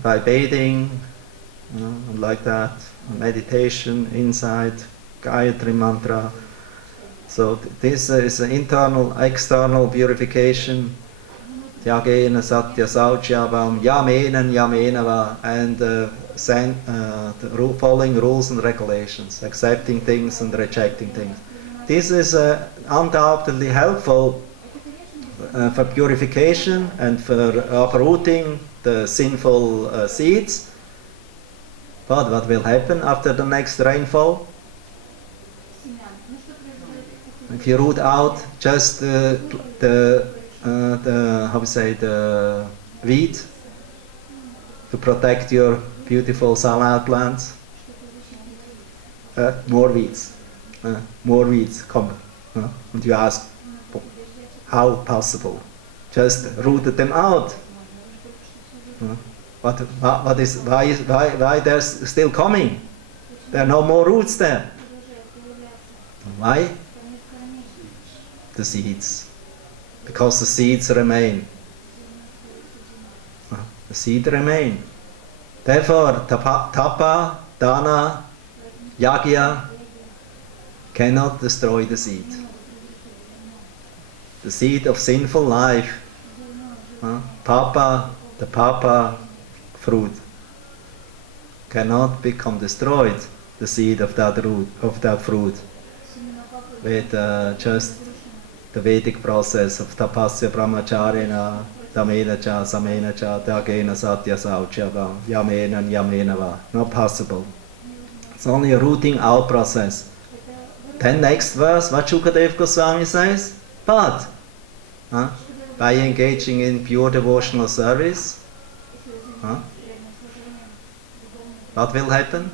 by bathing, like that, meditation, insight, Gayatri mantra. So this is an internal, external purification. Tyagena satya sauchyabam yamena yamenava, and following rules and regulations, accepting things and rejecting things. This is undoubtedly helpful for purification and for uprooting the sinful seeds. But what will happen after the next rainfall? If you root out just the weed to protect your beautiful salad plants, more weeds come. And you ask, how possible? Just rooted them out. Why they're still coming? There are no more roots there. Why? The seeds. Because the seeds remain. The seeds remain. Therefore, tapa, dana, yagya cannot destroy the seed. The seed of sinful life, the papa fruit, cannot become destroyed. The seed of that fruit, with just the Vedic process of tapasya brahmacharina, dhamena cha, samena cha, tyagena satya sauchyava, yamena yamenava. Not possible. It's only a rooting out process. Then next verse, what Shukadev Goswami says? But by engaging in pure devotional service, what will happen?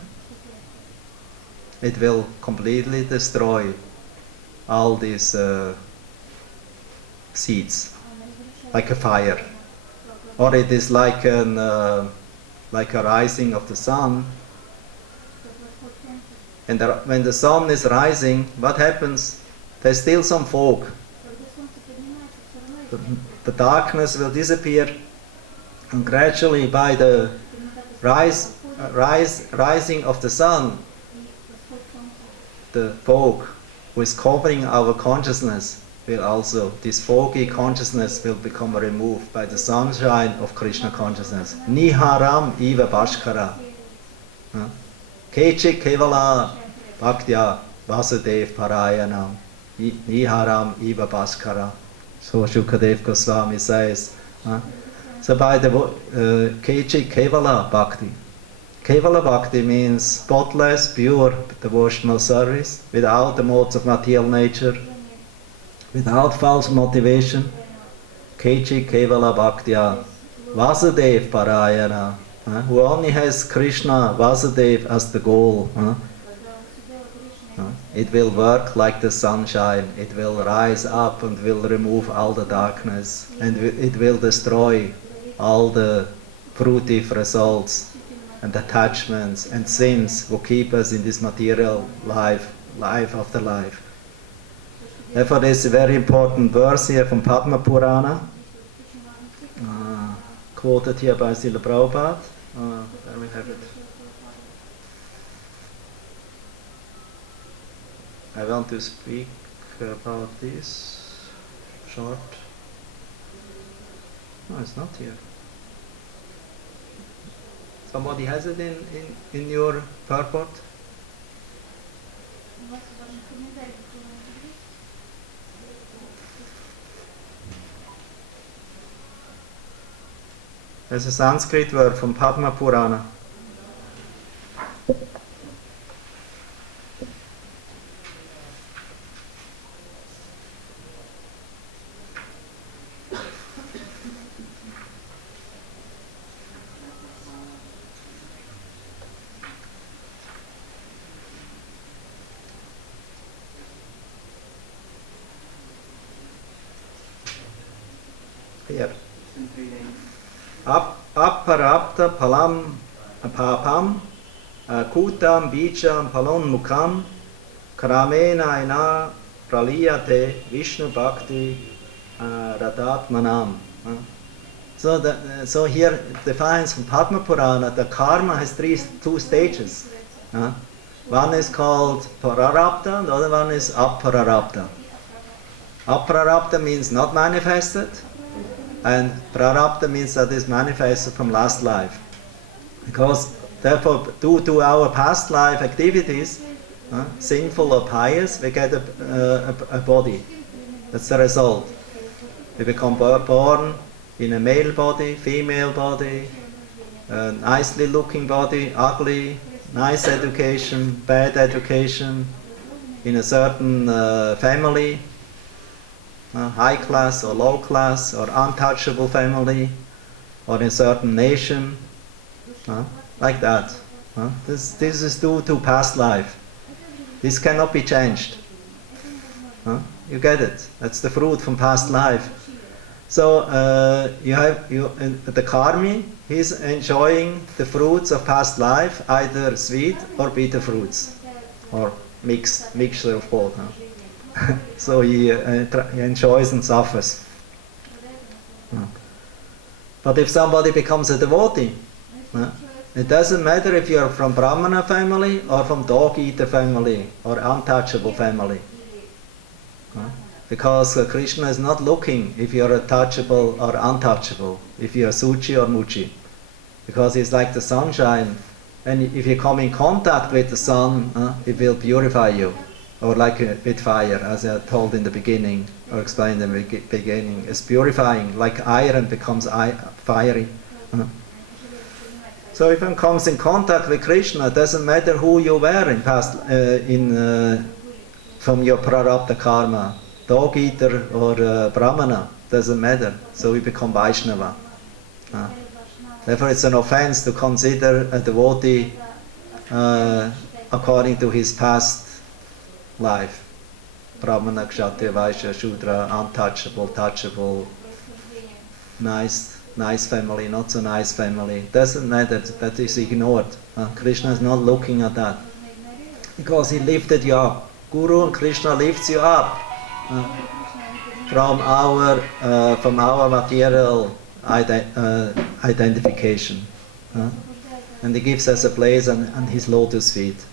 It will completely destroy all these seeds, like a fire. Or it is like a rising of the sun. And when the sun is rising, what happens? There's still some fog. The darkness will disappear, and gradually by the rising of the sun, the fog who is covering our consciousness will also, this foggy consciousness will become removed by the sunshine of Krishna consciousness. Niharam iva bhaskara. Kechi kevala bhaktya vasudev parayanam. Niharam iva bhaskara. So Shukadev Goswami says. So by the Kechi kevala bhakti. Kevala bhakti means spotless, pure devotional service, without the modes of material nature, without false motivation. Kechi kevala bhaktya Vasudev parayana, who only has Krishna, Vasudev as the goal. It will work like the sunshine. It will rise up and will remove all the darkness, and it will destroy all the fruitive results and attachments and sins who keep us in this material life after life. Therefore, this is a very important verse here from Padma Purana, quoted here by Srila Prabhupada. There we have it. I want to speak about this short. No, it's not here. Somebody has it in your purport? There's a Sanskrit word from Padma Purana. Here. Aparapta palam papam kutam bijam palon mukam kramena ina praliyate Vishnu bhakti radatmanam. So here it defines from Padma Purana the karma has two stages. One is called pararabdha, the other one is apararabdha. Apararabdha means not manifested, and prarabdha means that is manifested from last life. Because therefore, due to our past life activities, sinful or pious, we get a body. That's the result. We become born in a male body, female body, a nicely looking body, ugly, nice education, bad education, in a certain family, high class or low class or untouchable family, or in a certain nation, like that. This is due to past life. This cannot be changed. You get it? That's the fruit from past life. So the karmi, he's enjoying the fruits of past life, either sweet or bitter fruits, or mixture of both. So he enjoys and suffers. But if somebody becomes a devotee, it doesn't matter if you're from Brahmana family or from dog-eater family or untouchable family. Because Krishna is not looking if you're a touchable or untouchable, if you're Suchi or Muchi. Because it's like the sunshine, and if you come in contact with the sun, it will purify you. Or like with fire, as I told in the beginning, or explained in the beginning. It's purifying, like iron becomes fiery. So if one comes in contact with Krishna, it doesn't matter who you were in past, from your prarabdha karma, dog eater or brahmana, doesn't matter. So we become Vaishnava. Therefore, it's an offense to consider a devotee according to his past life. Brahmana, Kshatriya, Vaishya, Shudra, untouchable, touchable, nice family, not so nice family. Doesn't matter, that is ignored. Krishna is not looking at that. Because he lifted you up. Guru and Krishna lifts you up from our material identification. And he gives us a place on his lotus feet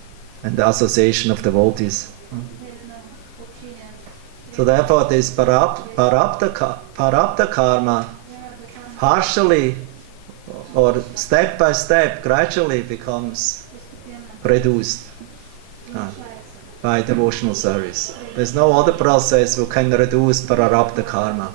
and the association of devotees. So therefore this parabdha karma partially or step by step gradually becomes reduced by devotional service. There's no other process who can reduce prarabdha karma.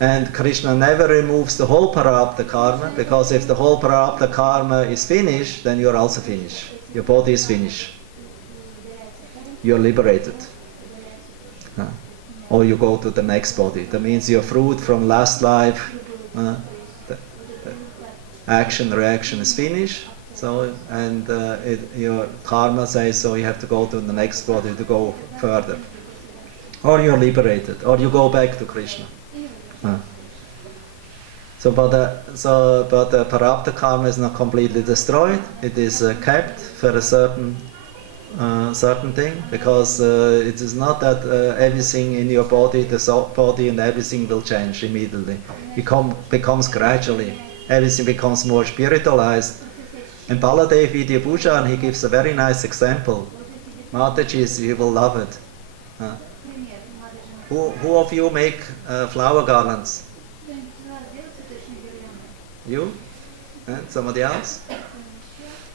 And Krishna never removes the whole prarabdha karma, because if the whole prarabdha karma is finished, then you're also finished. Your body is finished. You're liberated. Or you go to the next body. That means your fruit from last life, the action, reaction is finished. So, and your karma says so you have to go to the next body to go further. Or you're liberated, or you go back to Krishna. But the prarabdha karma is not completely destroyed. It is kept for a certain certain thing, because it is not that everything in your body, the body and everything will change immediately. It becomes gradually. Everything becomes more spiritualized. And Baladev Vidyabhushan, he gives a very nice example. Mataji, you will love it. Who of you make flower garlands? You? And somebody else?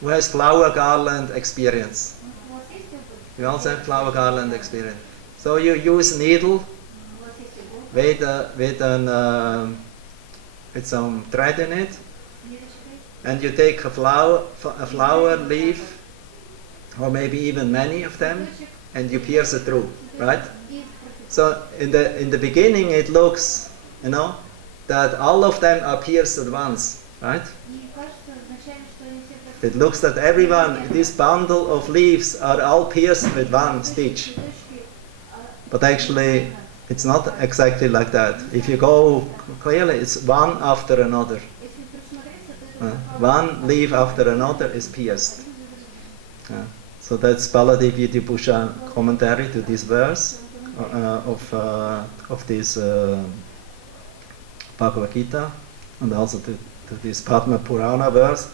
Who has flower garland experience? You also have flower garland experience. So you use needle with some thread in it, and you take a flower leaf, or maybe even many of them, and you pierce it through, right? So in the beginning it looks, that all of them are pierced at once, right? It looks that everyone, this bundle of leaves are all pierced with one stitch. But actually, it's not exactly like that. If you go clearly, it's one after another. One leaf after another is pierced. So that's Baladev Vidyabhushan commentary to this verse of this Bhagavad Gita, and also to this Padma Purana verse,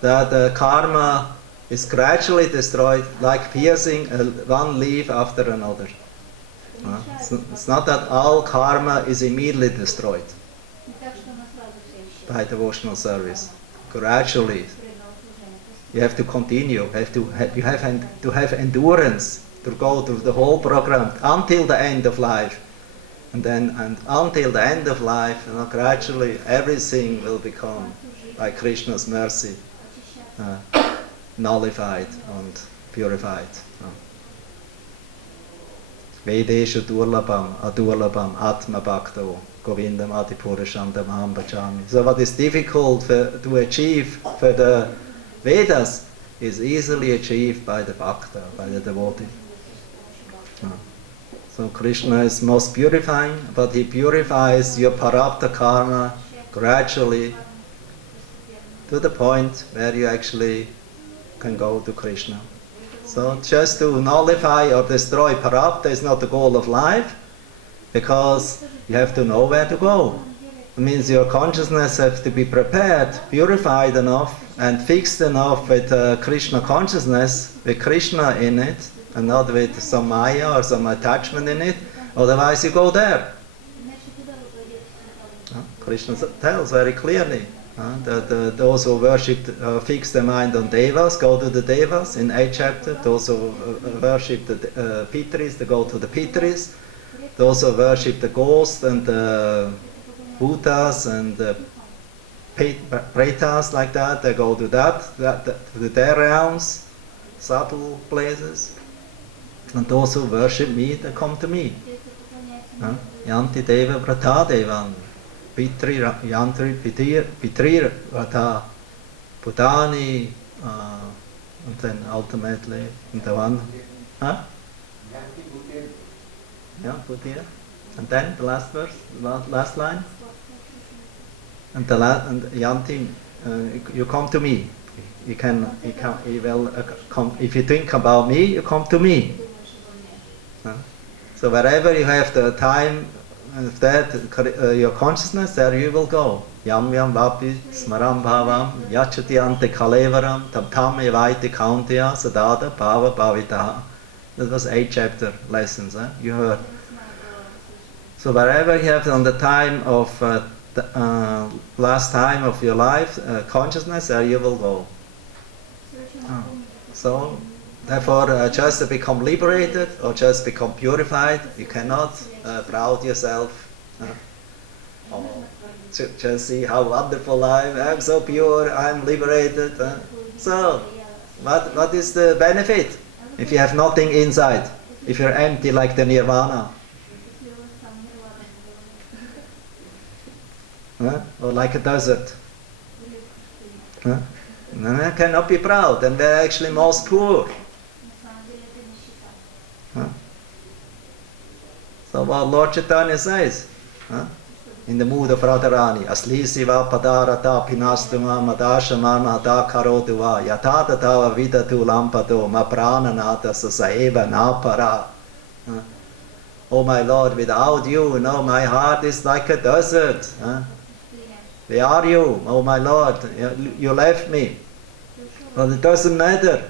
that karma is gradually destroyed like piercing one leaf after another. It's not that all karma is immediately destroyed by devotional service. Gradually, you have to continue. You have to have endurance to go through the whole program until the end of life, and until the end of life, gradually everything will become, by Krishna's mercy, nullified and purified. Vedeshu durlabham, adurlabham, atma bhakto, govindam adipurasham damaham bhajami. So what is difficult to achieve for the Vedas is easily achieved by the bhakta, by the devotee. So Krishna is most purifying, but he purifies your parabdha karma gradually to the point where you actually can go to Krishna. So just to nullify or destroy parabdha is not the goal of life, because you have to know where to go. It means your consciousness has to be prepared, purified enough and fixed enough with Krishna consciousness, with Krishna in it, and not with some maya or some attachment in it, otherwise you go there. Krishna tells very clearly that those who worship, fix their mind on devas, go to the devas in 8th chapter. Those who worship the pitris, they go to the pitris. Those who worship the ghosts and the bhutas and the pretas like that, they go to to their realms, subtle places. And those who worship me, they come to me. Yanti deva vrata devan. Pitri yantri pitri vrata. Bhutani. And then ultimately, the one. Yeah, Bhutir. And then the last verse, last line. And Yanti, you come to me. You will come. If you think about me, you come to me. So wherever you have the time of that, your consciousness, there you will go. Yam yam vapi smaram bhavam yachati ante kalevaram tam evaiti kauntya sadada bhava bhavitaha. That was 8th chapter lessons. You heard. So wherever you have on the time of last time of your life consciousness, there you will go. So therefore, just to become liberated or just become purified, you cannot proud yourself. Just see how wonderful I am. I'm so pure. I'm liberated. So, what is the benefit if you have nothing inside? If you're empty like the nirvana, or like a desert, then I cannot be proud. And we're actually most poor. So what Lord Chaitanya says, in the mood of Radharani. Aslisiva padarata pinastuma madashamana da karoduva yatata tava vidatu lampato ma prananata sasaeva napara. Oh my Lord, without you, my heart is like a desert. Where are you? Oh my Lord, you left me. But it doesn't matter.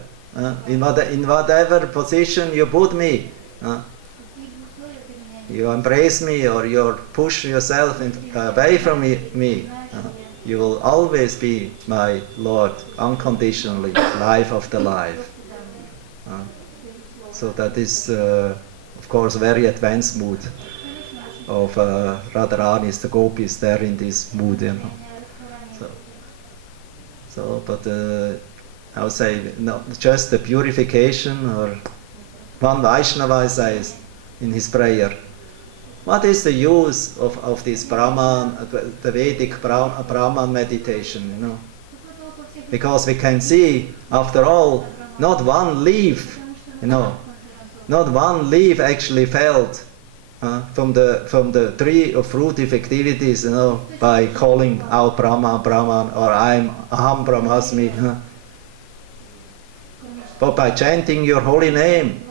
In whatever position you put me. You embrace me or you push yourself away from me. You will always be my Lord, unconditionally, life after life. So that is, of course, very advanced mood of Radharani's, the gopis there in this mood. But I would say, not just the purification, or one Vaishnava says in his prayer, what is the use of this Brahman, the Vedic Brahman meditation, Because we can see, after all, not one leaf, not one leaf actually fell from the tree of fruitive activities, by calling out Brahman, or Aham Brahmasmi. But by chanting your holy name,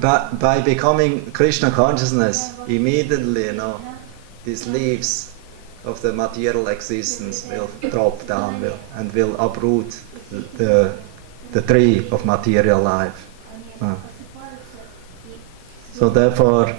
by becoming Krishna consciousness, immediately, these leaves of the material existence will drop down and will uproot the tree of material life. So therefore,